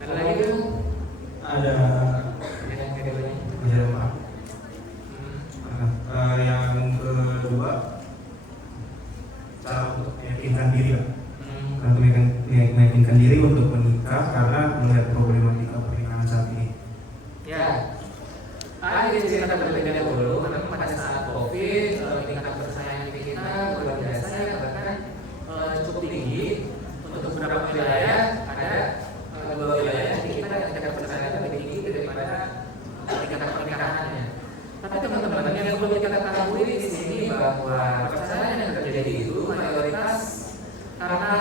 Ada lagi tuh? Ada Yang keduanya? ada Pak. Yang kedua cara untuk meyakinkan diri Pak. Untuk meyakinkan diri untuk menikah karena melihat problematika pernikahan saat ini. Ya. Ini cerita berbeda dahulu karena pada saat COVID tingkat kepercayaan diri kita luar biasa ya, bahkan cukup tinggi. Untuk beberapa wilayah ada dua wilayah di kita yang tingkat kepercayaan lebih tinggi daripada tingkat pernikahannya. Tapi teman-teman yang perlu kita ketahui di sini bahwa perceraian yang terjadi itu mayoritas karena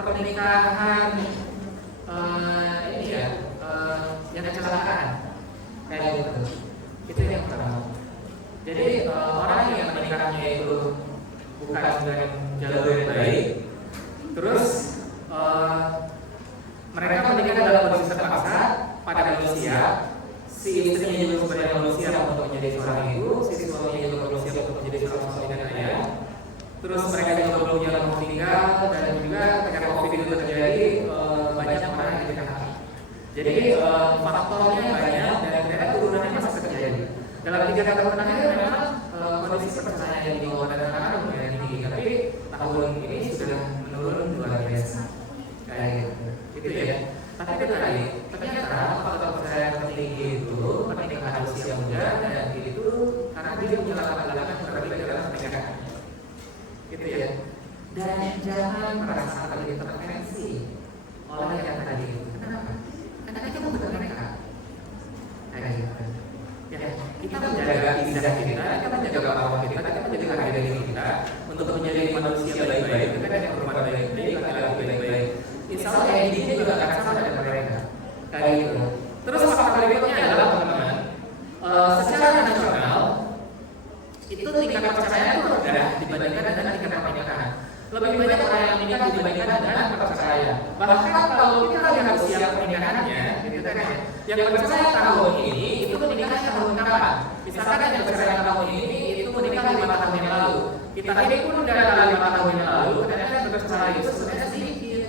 pernikahan yang kecelakaan kayak gitu. Itu yang pertama. Jadi orang yang menikahnya itu bukan dengan jalur yang baik, terus mereka menikah dalam kondisi terpaksa pada manusia, si istrinya juga sebenarnya manusia untuk menjadi seorang ibu, si suaminya juga manusia untuk menjadi seorang suami dan ayah. Terus mereka juga belum punya rumah tinggal dan juga ketika COVID itu terjadi banyak orang yang tidak hamil. Jadi faktornya banyak dan ternyata turunannya masih terjadi. Dalam 3 tahun terakhir memang kondisi perceraian di Jawa Tengah lumayan tinggi, tapi tahun ini sudah menurun luar biasa. Kayak gitu. Itu ya. Tapi ternyata faktor perceraian tertinggi itu pernikahan usia muda dan itu karena dia punya latar belakang berbeda dalam pernikahan. Gitu ya. Dan jangan merasa terintervensi oleh yang tadi itu. Kenapa? Karena kita bukan mereka. Kayak gitu. Ya, kita menjaga izzah kita menjaga marwah kita menjaga harga diri kita untuk menjadi manusia baik-baik, kita yang berbuat baik-baik, laki-laki baik-baik. Insya Allah ini juga akan sama dengan mereka. Kayak gitu. Terus faktor berikutnya adalah teman-teman, secara nasional itu tingkat perceraian itu rendah dibandingkan dengan tingkat pernikahan. Lebih banyak orang yang menikah dibandingkan dengan perceraian. Bahkan kalau kita lihat usia pernikahannya, gitu kan ya, yang bercerai tahun ini itu menikah tahun kapan? Misalkan yang bercerai tahun ini itu menikah 5 tahun yang lalu. Kita ini pun dari 5 tahun yang lalu, ternyata yang bercerai itu sebenarnya sedikit.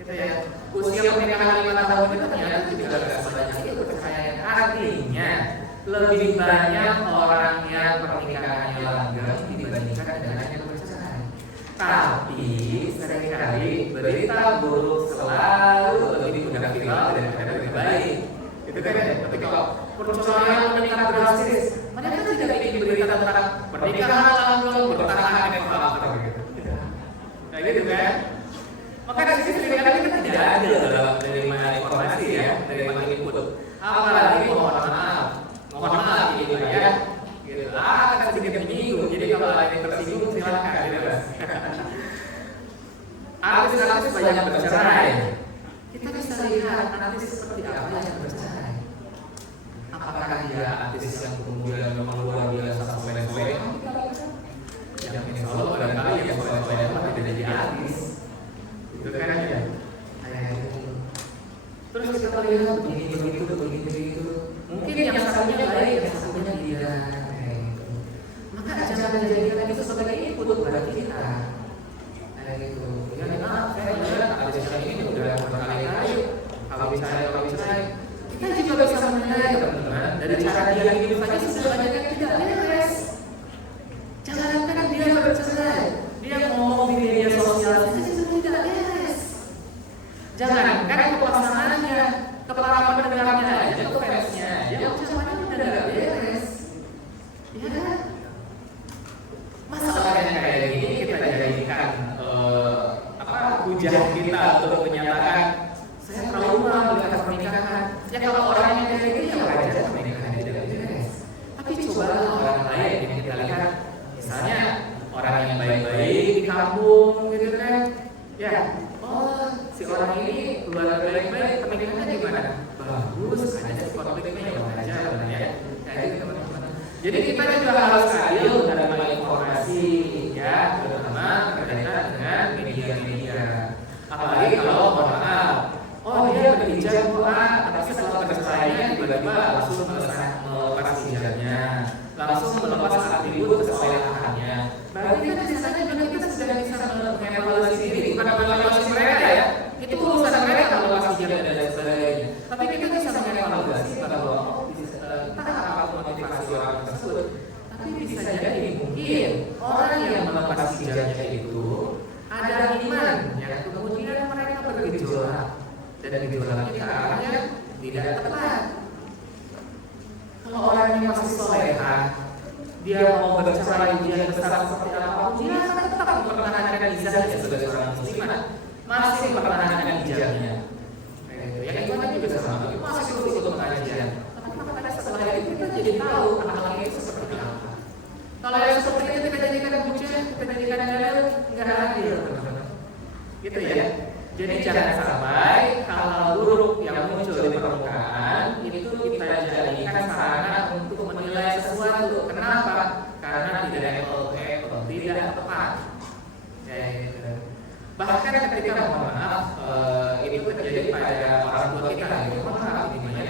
Gitu ya. Usia pernikahan 5 tahun itu ternyata juga agak sebanyak itu perceraian. Artinya lebih banyak orang yang pernikahannya langgeng dibandingkan dengan yang bercerai. Tapi seringkali berita buruk selalu lebih mudah viral daripada berita baik. Itu kan ya, ketika perceraian meningkat drastis, mereka tidak ingin berita tentang pernikahan langgeng bertahan evaluator gitu. Nah gitu kan. Maka dari sisi seringkali kita tidak ada dalam menerima informasi ya, menerima input. Apalagi mohon maaf gitu ya. Gitu. Akan sedikit menyinggung. Jadi kalau ada yang tersinggung silakan bebas. Artis-artis banyak bercerai. Kita bisa lihat artis seperti apa yang bercerai. Apakah dia artis yang kemudian memang luar biasa sampai-sampai? Yang ini selalu barangkali yang sampai-sampai tidak jadi artis. Itu kan ya. Terus kita lihat begitu. Mungkin yang satunya baik, yang satunya tidak. Maka jangan jadikan itu sebagai input buat kita. Kayak gitu. Ya memang saya melihat artis yang ini udah berkali-kali kalau bicara kita juga bisa menilai teman-teman dari cara dia hidup saja sudah banyak yang tidak beres. Jangankan dia bercerai, dia ngomong di media sosial saja sudah tidak beres. Jangankan ke pasangannya, ke para pendengarnya aja, ke fansnya, dia ucapannya udah tidak beres. Ya kan? Masalah yang kayak gini kita jadikan hujah kita untuk menyatakan saya trauma melihat pernikahan. Ya kalau orang yang kayak gini ya wajar pernikahan tidak beres. Tapi cobalah orang lain yang kita lihat, misalnya orang yang baik-baik di kampung gitu kan, ya si orang ini keluarga baik-baik pernikahannya gimana? Bagus, ada si konfliknya yang wajar ya. Kayak gitu teman-teman. Jadi kita juga harus adil dalam informasi ya, terutama berkaitan dengan media-media. Apalagi kalau mohon maaf, dia berhijab tapi setelah bercerainya tiba-tiba langsung melepas hijabnya, langsung melepas atribut kesolehannya. Berarti kan biasanya juga kita sudah bisa mengevaluasi diri, bukan mengevaluasi mereka ya. Itu urusan mereka melepas hijab dan sebagainya. mungkin orang yang melepas hijabnya itu ada iman yang kemudian mereka bergejolak dan gejolaknya ke arah yang tidak tepat. Kalau orangnya masih soleha, dia mau bercerai ujian besar seperti apapun, dia akan tetap mempertahankan hijabnya sebagai seorang muslimah, masih mempertahankan hijabnya. Yang iman juga sama, masih ikut pengajian. Tapi pada setelah itu kita jadi tahu anak-anak itu seperti apa. Kalau yang seperti itu kita jadikan ujian, kita jadikan dalil, nggak adil, teman-teman. Gitu ya. Jadi jangan sampai hal-hal buruk yang muncul di permukaan itu kita jadikan sarana untuk menilai sesuatu. Kenapa? Karena tidak apple, tidak tepat. Ya, gitu. Bahkan ketika mohon maaf itu terjadi pada orang tua kita, gitu. Mohon maaf gimana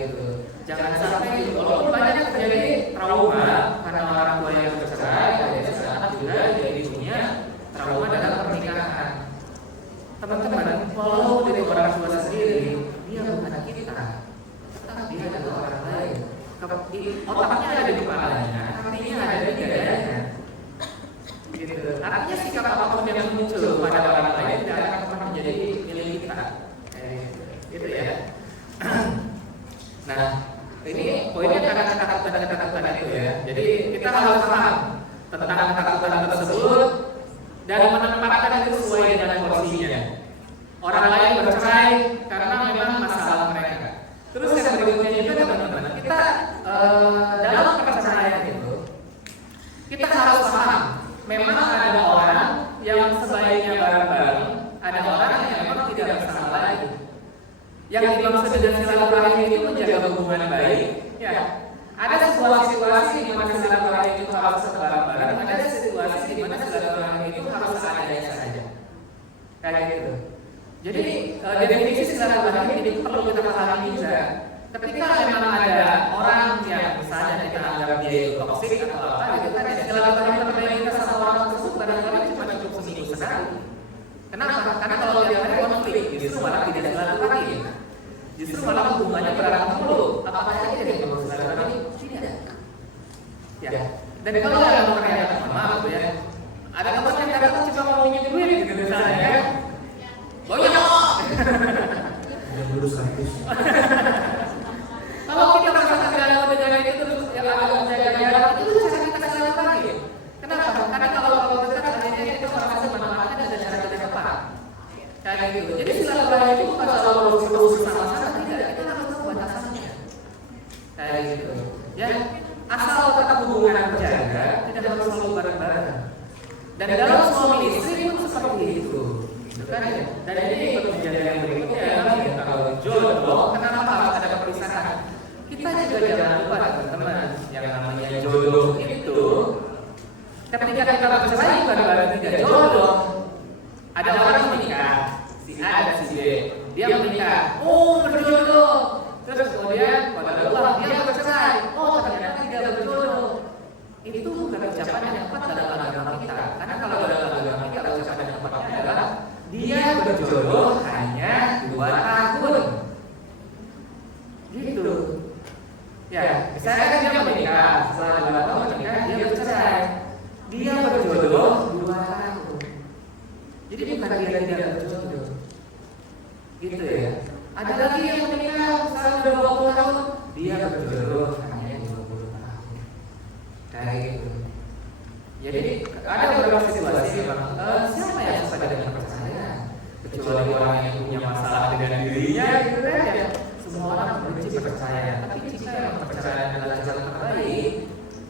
gitu. Jangan sampai gitu. Walaupun banyak terjadi trauma karena orang tua yang bercerai, ada saat juga jadi punya trauma dalam pernikahan. Teman-teman, kalau dari orang tua sendiri, dia bukan kita, tetapi dia adalah orang lain. Otaknya ada di kepalanya, hatinya ada di dadanya. Gitu. Artinya sikap apapun yang muncul pada orang lain tidak akan pernah menjadi milik kita. Gitu ya. Nah, ini poinnya kata-kata itu ya. Jadi kita harus paham tentang kata-kata tersebut dan menempatkan itu sesuai dengan porsinya. Orang lain bercerai karena memang masalah mereka. Terus yang berikutnya juga teman-teman, kita dalam perceraian itu kita harus paham memang ada orang yang sebaiknya bareng-bareng, ada orang yang memang tidak bersama lagi. Yang dimaksud dengan silaturahmi itu menjaga hubungan baik. Ya, ada situasi di mana silaturahmi itu harus bareng-bareng, ada situasi di mana silaturahmi itu harus seadanya saja. Kayak gitu. Jadi definisi silaturahmi ini perlu kita pahami juga. Ketika memang ada orang yang misalnya kita anggap dia itu toksik atau apa gitu kan, silaturahmi terbaik kita sama orang tersebut barangkali cuma cukup seminggu sekali. Kenapa? Karena kalau tiap hari konflik, justru malah tidak silaturahmi. Justru malah hubungannya berantem dulu. Apa saja yang perlu silaturahmi? Tidak. Ya. Dan kalau yang ternyata maaf ya, ada teman yang datang cuma mau minjem duit gitu misalnya ya. Banyak. Yang lulus kampus. Kalau kita merasakan dalam dengan itu terus yang agak menjaga jarak itu cara kita silaturahmi. Kenapa? Karena kalau dekat akhirnya kita merasa memanfaatkan dan cara tidak tepat. Kayak gitu. Jadi silaturahmi itu bukan selalu terus bersama-sama, tidak. Kita harus tahu batasannya. Kayak gitu. Ya, asal tetap hubungan terjaga, tidak harus selalu bareng-bareng. Dan dalam suami istri pun seperti itu. Kan ya? Dan ini perjanjian yang berikutnya adalah kalau jodoh, kenapa harus ada perpisahan? Kita juga jangan lupa teman-teman, yang namanya jodoh itu ketika kita bercerai baru-baru tidak jodoh. Ada orang menikah, si A dan si B, dia menikah, oh berjodoh. Terus kemudian pada Allah dia bercerai, oh ternyata tidak berjodoh. Itu bukan ucapan yang tepat dalam agama kita. Karena kalau dalam agama kita ucapan yang tepatnya adalah dia berjodoh hanya 2 tahun. Gitu. Ya, misalnya kan dia menikah, setelah 2 tahun menikah dia bercerai. Dia berjodoh 2 tahun. Jadi bukan dia tidak berjodoh. Gitu ya. Ada lagi yang menikah misalnya sudah 20 tahun, dia berjodoh hanya 20 tahun. Kayak gitu. Jadi ada beberapa situasi memang siapa yang suka dengan perceraian? Kecuali orang yang punya masalah dengan dirinya gitu kan ya. Semua orang benci perceraian. Tapi jika yang perceraian adalah jalan terbaik,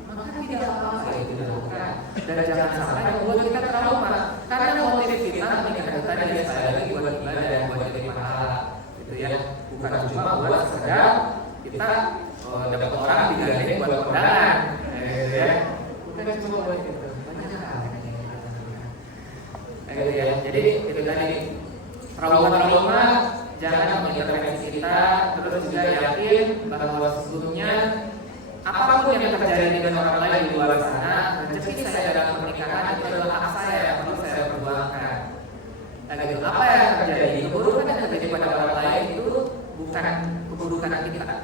maka tidak apa-apa itu dilakukan. Dan jangan sampai membuat kita trauma. Karena motif kita menikah itu tadi sekali lagi buat ibadah dan buat jadi pahala, gitu ya. Bukan cuma buat sekedar kita dapat orang digandeng buat kondangan, gitu ya. Bukan cuma buat itu. Gitu ya. Jadi itu tadi trauma-trauma jangan mengintervensi kita, terus juga yakin bahwa sesungguhnya apapun yang terjadi dengan orang lain di luar sana, rezeki saya dalam pernikahan itu adalah hak saya yang perlu saya perjuangkan. Gitu. Apa yang terjadi, keburukan yang terjadi pada orang lain itu bukan keburukan kita.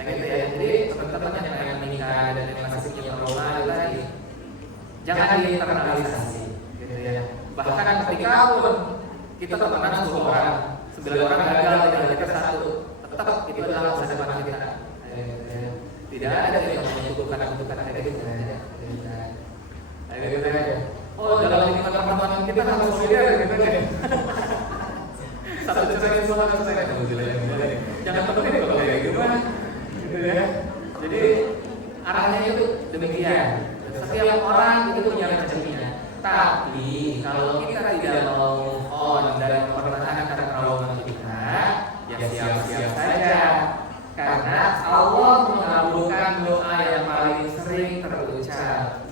Gitu ya. Jadi teman-teman yang menikah dan yang masih punya trauma tadi jangan diinternalisasi, gitu ya. Bahkan ketika pun kita temenan 10 orang, 9 orang gagal, tinggal kita 1, tetap itu adalah masa depan kita. Tidak ada yang namanya kutukan kayak gitu. Gitu aja. Oh, dalam lingkungan pertemanan kita harus solidar gitu aja. Satu cerai semua harus saya jangan temenin kalau kayak gitu kan, gitu ya. Jadi arahnya itu demikian. Setiap orang itu punya rezekinya. Tapi kalau kita tidak mau move on dan mempertahankan trauma kita, ya siap-siap saja. Karena Allah mengabulkan doa yang paling sering terucap.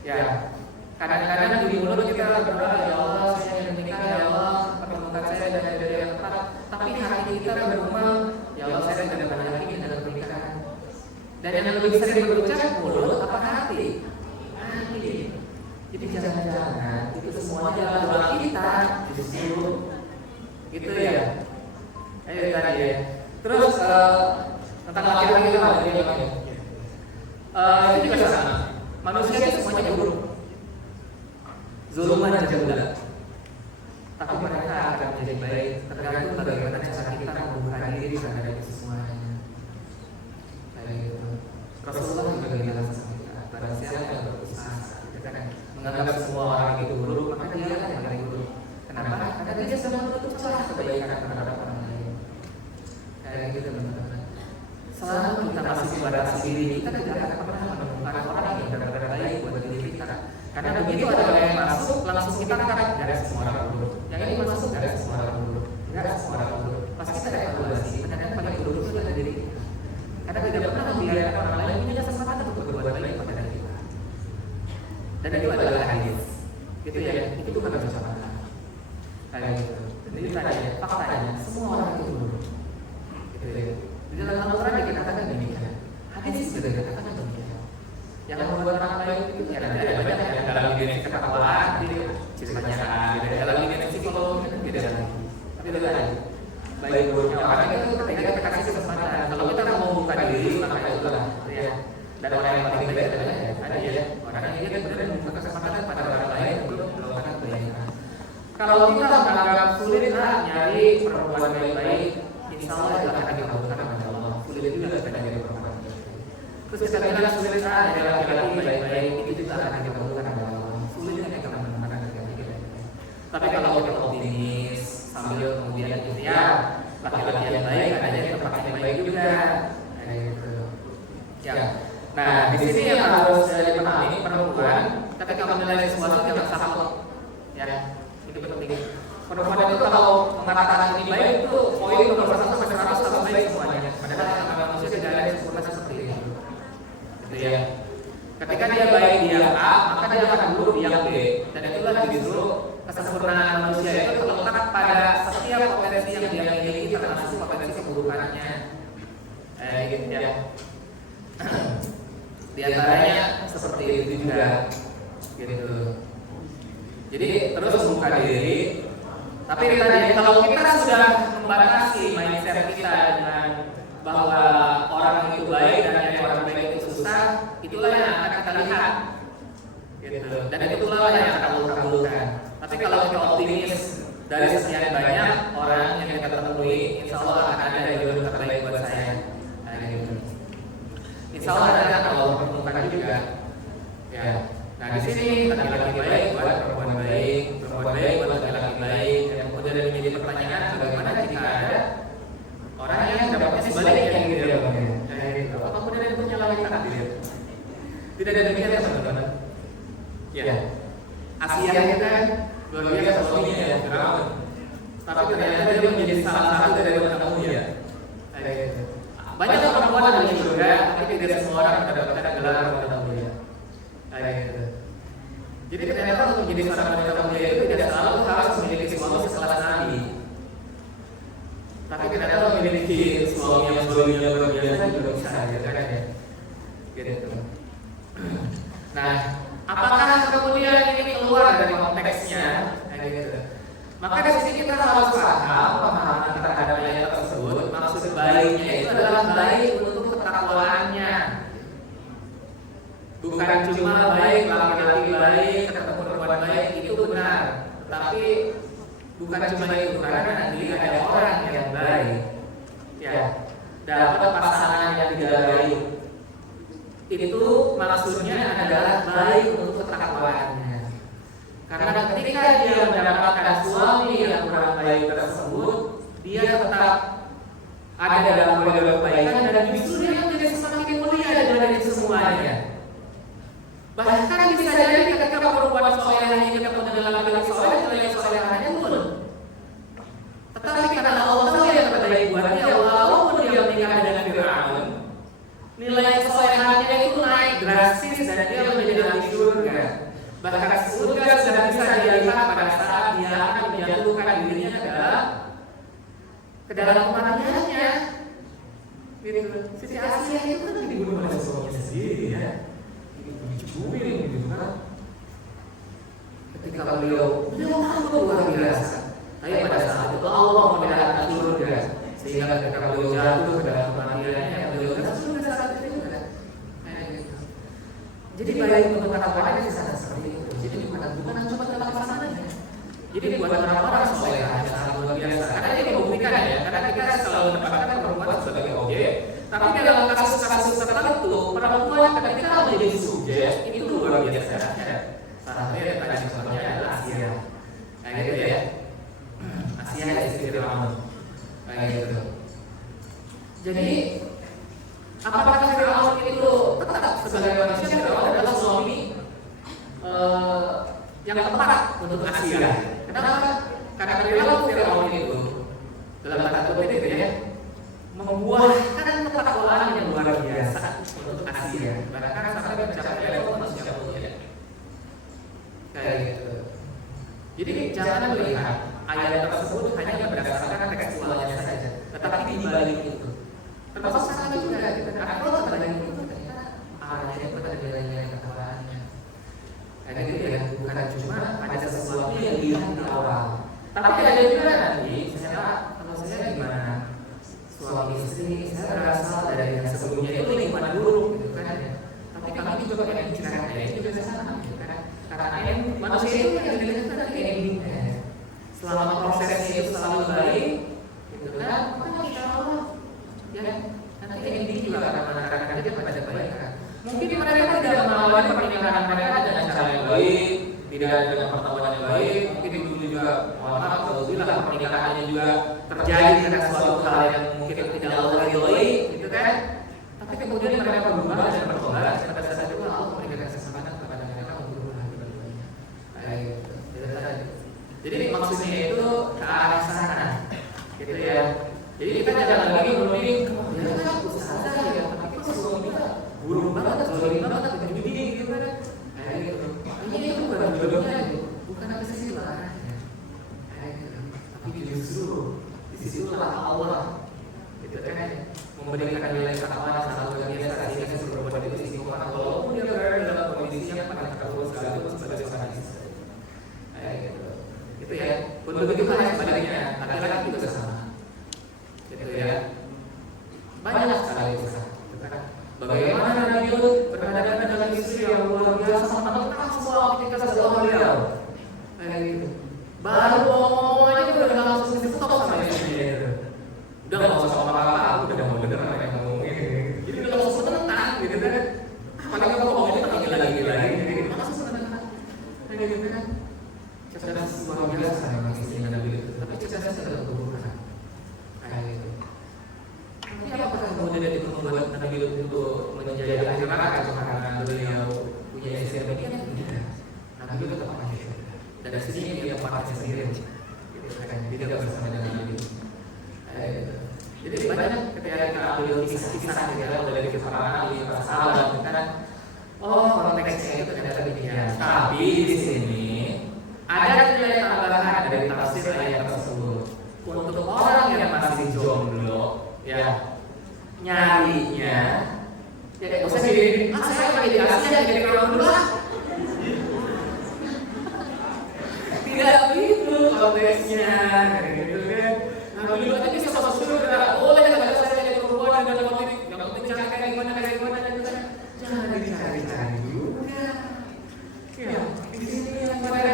Ya, kadang-kadang di mulut kita berdoa, ya Allah, saya ingin menikah, ya Allah, pertemukan saya dengan jodoh yang tepat. Tapi hati kita bergumam, ya Allah, saya tidak pernah yakin dalam pernikahan. Dan yang lebih sering berucap mulut apa hati? Hati. Jadi jangan-jangan itu semuanya adalah doa kita justru, gitu ya. Ayo tadi ya. Terus tentang laki-laki itu apa? Itu juga sama. Manusia itu semuanya buruk, zuluman dan jahula. Tapi mereka akan menjadi baik tergantung bagaimana cara kita membuka diri terhadap itu semuanya. Kayak gitu. Rasulullah juga bilang sama kita, barang siapa yang berusaha, kita kan menganggap semua orang itu buruk, maka dia akan yang paling buruk. Kenapa? Karena dia sedang menutup celah kebaikan terhadap orang lain. Kayak gitu teman-teman. Selama kita masih membatasi diri, kita tidak akan pernah menemukan orang yang benar-benar baik buat diri kita. Karena begitu ada orang yang masuk, langsung kita akan dari semua orang buruk. Yang ini masuk dari semua orang buruk, dari semua orang buruk. Pasti kita evaluasi, kadang-kadang paling buruk itu adalah diri kita. Karena tidak pernah membiarkan orang lain punya kesempatan untuk berbuat baik pada kita. Dan itu adalah hadis, gitu ya. Itu bukan ucapan. Kayak gitu. Jadi tanya, faktanya semua orang itu buruk, gitu ya. Di dalam Al-Quran dikatakan demikian, hadis juga dikatakan demikian. Yang membuat orang lain itu ya ada banyak yang dalam dimensi ketakwaan, ceritanya ada dalam dimensi psikologi itu beda lagi. Tapi itu tadi, baik buruknya orang itu ketika kita kasih kesempatan. Kalau kita mau buka diri, maka itulah, ya. Dan orang yang paling baik adalah ada ya orang yang dia benar membuka kesempatan pada orang lain untuk melakukan kebaikan. Kalau kita menganggap sulit nyari perempuan baik-baik, insya Allah itu akan dikabulkan oleh Allah. Sulit juga akan jadi perempuan baik. Terus kita bilang sulit ada laki-laki baik-baik, itu juga akan dikabulkan oleh Allah. Sulit kan kita menemukan laki-laki baik. Tapi kalau kita optimis sambil kemudian ikhtiar, laki-laki yang baik ada yang tempat yang baik juga. Kayak gitu. Ya. Nah, di sini yang harus dipahami perempuan ketika menilai sesuatu jangan saklek. Ya, itu penting. Perempuan itu kalau mengatakan ini baik itu poin nomor 1 sampai 100 harus baik semuanya. Padahal karena manusia tidak ada yang sempurna seperti itu. Gitu ya. Ketika dia baik di yang A, maka dia akan buruk di yang B. Dan itulah justru kesempurnaan manusia itu terletak pada setiap potensi yang dia miliki termasuk potensi keburukannya. Gitu ya. Di antaranya seperti itu juga, gitu. Jadi terus membuka diri. Tapi tadi kalau kita sudah membatasi mindset kita dengan bahwa orang itu baik dan yang orang baik itu susah, itulah yang akan kita lihat, gitu. Dan itulah yang akan Allah kabulkan. Tapi kalau kita optimis dari sekian banyak orang yang kita temui, insya Allah akan ada yang terbaik buat saya. Gitu. Insya Allah ada yang Allah pertemukan juga. Ya. Nah di sini laki-laki baik buat perempuan baik, perempuan baik buat laki-laki baik. Yang kemudian menjadi pertanyaan bagaimana jika ada orang yang dapatnya sebaliknya yang gitu ya bang? Gitu. Apa kemudian itu menyalahkan takdir? Tidak ada demikian teman-teman. Ya. Asia kita luar biasa suaminya ya, Firaun. Tapi ternyata dia menjadi salah satu dari anak mulia. Gitu. Banyak perempuan ada di surga, tapi tidak semua orang mendapatkan gelar wanita mulia. Gitu. Jadi ternyata untuk menjadi seorang wanita mulia itu tidak selalu harus memiliki suami sekelas Nabi. Tapi ternyata memiliki suami yang luar biasa juga bisa, gitu kan ya. Gitu. Nah, apakah kemudian ini keluar dari konteksnya? Gitu. Maka di sini kita harus paham pemahaman kita terhadap ayat tersebut. Maksud baiknya itu adalah baik untuk ketakwaannya. Bukan cuma baik laki-laki berbuat baik itu benar, tapi bukan cuma itu, karena nanti ada orang yang baik, ya, dapat pasangan yang tidak baik. Itu maksudnya adalah baik untuk ketakwaannya. Karena ketika dia mendapatkan suami yang kurang baik tersebut, dia tetap ada dalam kebaikan dan justru dia menjadi semakin mulia dari itu semuanya. Bahkan bisa jadi ketika perempuan solehahnya ketemu dengan laki-laki soleh, nilai solehahnya turun. Tetapi karena Allah tahu yang terbaik buatnya, walaupun dia menikah dengan Fir'aun, nilai kesolehannya itu naik drastis dan dia menjadi ahli surga. Bahkan surga sudah bisa dia lihat pada saat dia akan menjatuhkan dirinya ke dalam kematiannya. Gitu. Siti Asiyah itu kan dibunuh oleh suaminya sendiri ya. Dicuburin gitu kan. Ketika beliau takut luar biasa. Tapi pada saat itu Allah memperlihatkan surga, sehingga ketika beliau jatuh ke dalam kematiannya, beliau ke surga saat itu juga. Jadi baik untuk kata-katanya di sana seperti itu. Jadi bukan cuma dalam pasangannya. Jadi buat orang-orang soleh hanya sangat luar biasa. Karena ini membuktikan ya, karena kita selalu menempatkan perempuan sebagai objek. Tapi dalam kasus-kasus tertentu, perempuan ketika menjadi subjek itu luar biasa. Salah satunya tadi contohnya adalah Asia. Kayak gitu ya. Asia istri Fir'aun. Kayak gitu. Jadi apakah Fir'aun itu tetap sebagai manusia? Fir'aun adalah suami yang tepat untuk Asia. Kenapa? Karena Fir'aun itu dalam tanda kutip itu ya, membuahkan ketakwaan yang luar biasa untuk Asia. Bahkan sampai mencapai level manusia mulia. Kayak gitu. Jadi jangan melihat ayat tersebut hanya berdasarkan tekstualnya saja, tetapi di balik itu, termasuk sana juga kita kalau terbalik itu ternyata ayatnya itu ada nilai-nilai ketawanya. Kayak gitu ya, bukan cuma ada sesuatu yang dilihat di awal, tapi ada juga nanti, misalnya kalau saya gimana suami istri, saya berasal dari yang sebelumnya itu lingkungan buruk gitu kan ya. Tapi kami juga pengen bicara itu juga sama gitu kan. Karena manusia itu yang dilihat nanti endingnya. Selama prosesnya itu selalu baik, gitu kan, maka insya Allah ya nanti ending juga akan mengarahkan dia pada kebaikan. Mungkin mereka tidak mengawali pernikahan mereka dengan cara yang baik, tidak dengan pertemuan yang baik. Mungkin dulu juga, mohon maaf kalau bilang pernikahannya juga terjadi karena suatu hal yang mungkin tidak Allah ridhoi, gitu kan. Tapi kemudian mereka berubah dan bertobat. Pada saat itu Allah memberikan kesempatan kepada mereka untuk berubah keduanya. Baik, jadi maksudnya itu ke arah sana, gitu ya. Jadi kita jangan lagi menuding, ya kan ustazah ya, tapi kok suaminya buruk banget, zolim banget, begini gitu kan. Kayak gitu. Ini itu bukan jodohnya, bukan ke sisi arahnya. Kayak gitu. Tapi justru di situlah Allah, gitu kan, memberikan nilai takwa sangat luar biasa sehingga seluruh berbuat itu istiqomah walaupun dia berada dalam kondisi yang paling terburuk sekalipun sebagai seorang istri. Kayak gitu. Gitu ya. Begitu halnya sebaliknya, laki-laki juga sama. Gitu ya. Banyak sekali kisah. Bagaimana Nabi Lut berhadapan dengan istri yang luar biasa menentang semua aktivitas dakwah beliau. Kayak gitu. Baru ngomong aja udah langsung di-stop sama istrinya itu. Udah nggak usah ngomong apa-apa, aku udah mau denger apa yang ngomongin. Jadi udah langsung menentang, gitu kan? Apalagi kalau ngomongin lagi, jadi langsung menentang. Kayak gitu kan? Cerdas luar biasa memang istrinya Nabi Lut. Tapi cerdasnya dalam keburukan. Kayak gitu. Tapi apakah kemudian itu membuat Nabi Lut itu menjadi ahli neraka cuma karena beliau punya istri yang begini? Tidak. Nabi Lut tetap ahli surga. Dan dari sini dia partnya sendiri. Gitu kan? Tidak bersama dengan Nabi Lut. Jadi banyak ketika kita ambil kisah-kisah dari kisah para nabi, para sahabat, kan? Oh, konteksnya itu ternyata demikian. Tapi di sini ada nilai tambahan dari tafsir ayat tersebut. Untuk orang yang masih jomblo, ya nyarinya, ya nggak usah jadi, saya lagi di Asia jadi orang dulu lah. Tidak begitu konteksnya, gitu kan? Nah, dulu aja bisa masuk surga, boleh nggak saya jadi perempuan dan dalam politik, yang penting cara kayak gimana, gitu kan? Jangan dicari-cari juga. Ya, di sini yang pada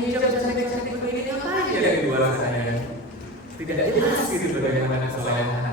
hijab cantik-cantik begini ngapain ya di luar sana? Tidak jelas gitu bagaimana selain